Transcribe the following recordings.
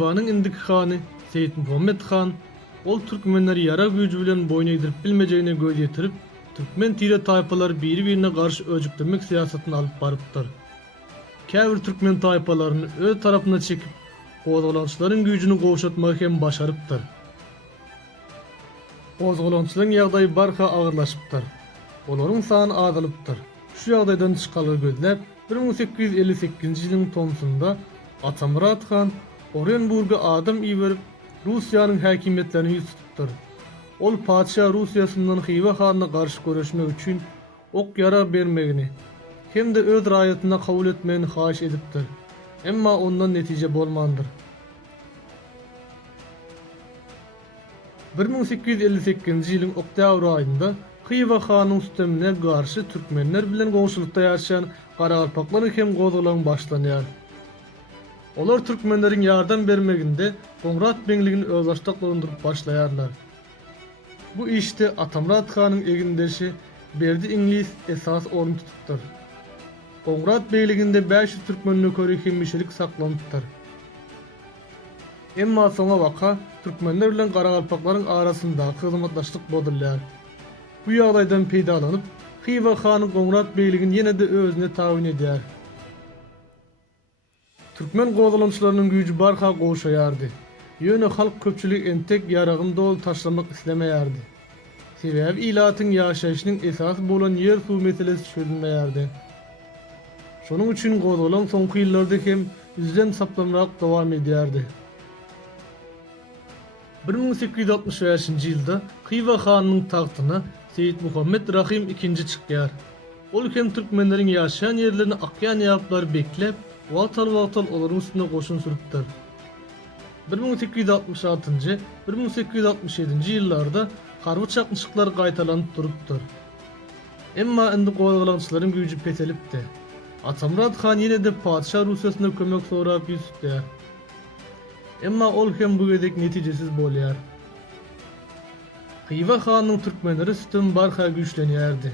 Hivanyň indiki hany Seyit Muhammed Han ol türkmenleri yara güýji bilen boýna edirip bilmejegine göz ýetirip, türkmen tire taýpalar biri-birine garşy öjüklemek siýasatyny alyp barypdyr. Käbir türkmen taýpalaryny öz tarapyna çekip, gozgolançylaryň güýjüni gowşatmagy hem başarypdyr. Gozgolançylaryň ýagdaýy barha agyrlaşypdyr. Olaryň sany azalypdyr. Şu ýagdaýdan çykaly gözläp 1858-nji ýylyň tonusunda Atamurat Han Orenburga adam iýerip Russiýanyň häkimetlerini ýutupdyr. Ol padşah Russiýasyndan Xiva hanyna garşy göreşmek üçin ok ýara bermegini hem de öz raýatyna kabul etmegini haýyş edipdir. Emma ondan netije bolmandyr. 1858-nji ýylyň oktyabr aýynda Xiva hanyň üstemine garşy türkmenler bilen gowşulukda ýaşaýan Garagalpaklar hem gozgolan başlanýar. Olar türkmenleriň ýardam bermeginde Goňrat beňligini özbaşdaklandyryp başlaýarlar. Bu işte Atamurat hanyň egindeşi Berdi İngiliz esas orun tutupdyr. Goňrat beýliginde 500 türkmen nökeri hemmişelik saklanypdyr. Emma soňa waka türkmenler bilen Garagalpaklaryň arasynda hyzmatdaşlyk bodulýar. Bu ýagdaýdan peýdalanyp Xiva hanyň Goňrat beýligini ýene-de özüne tawin edýär. Türkmen gozgolançylarynyň güýji barha gowşaýardy. Ýöne halk köpçülik entek ýaragyn dol taşlamak islemeýärdi. Sebäbi ilatyň ýaşaýyşynyň esasy bolan ýer suw meselesi çözülmeýärdi. Şonuň üçin gozgolan soňky ýyllarda hem yüzden saplanmak dowam edýärdi. 1865-nji ýylda Xiva hanyň tagtyna Seyit Muhammed Rahim ikinji çykýar. Ol hem türkmenleriň ýaşaýan ýerlerini akýan ýaplar beklep, wagtal olaryň üstüne goşun sürüpdir. 1866-1867-nji ýyllarda harby çakmyşyklar gaýtalanyp durupdyr. Emma indi gozgolançylaryň güýji peselipdi. Atamurat Han ýene-de padşah Russiýasyna kömek sorap ýüzükdär. Emma ol hem bu gedek netijesiz bolýar. Xiva hanyň türkmenleri üstün barha güýçlenýärdi.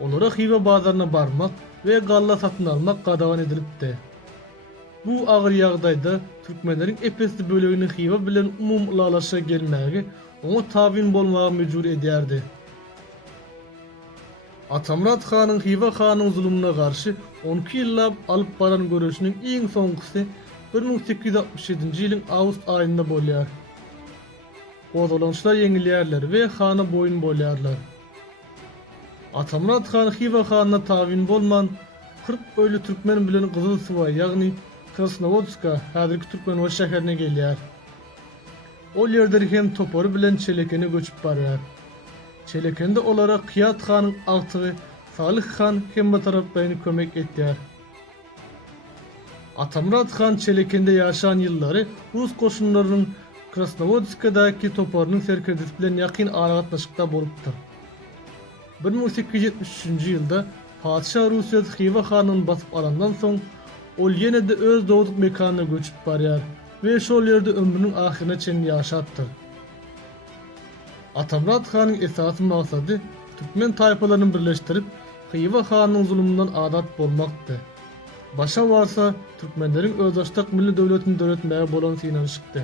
Olara Xiva bazaryna barmak we galla satyn almak gadawan edilipdi. Bu agyr ýagdaýda türkmenleriň epesli bölegini Xiva bilen umum ulalaşa gelmägi oňa tabin bolmagy mejbur edýärdi. Atamurat hanyň Xiva hanyň zulmuna garşy 12 ýyllap alyp baran göreşiniň iň soňgusy 1867-nji ýylyň awgust aýynda bolýar. Gozgolançylar ýeňilýärler we hana boýun bolýarlar. Atamurat Han Xiva hanyna tabin bolman 40 öýlü türkmen bilen Gyzyl Suwa ýagny Krasnovodska häzirki Türkmenbaş şäherine gelýär. Ol ýerde hem topory bilen Çelekene göçüp barýar. Çelekende olara Qiyat hanyň agtygy Salih Han hem tarapdaýyny kömek etýär. Atamurat Han Çelekende ýaşaýan ýyllary Rus goşunlarynyň Krasnovodskadaky toporynyň serkerdisi bilen ýakyn aragatnaşykda bolupdyr. 1873-nji ýylda padşah Russiýa Xiva hanyny basyp alandan soň ol ýene-de öz dowduk mekanyna göçüp barýar we şol ýerde ömrüniň ahyrına çen ýaşapdyr. Atamurat hanyň esasy maksady türkmen taýpalaryny birleşdirip Xiva hanyň zulmyndan azat bolmakdy. Başa barsa türkmenleriň özbaşdak milli döwletini döretmäge bolan synanyşykdy.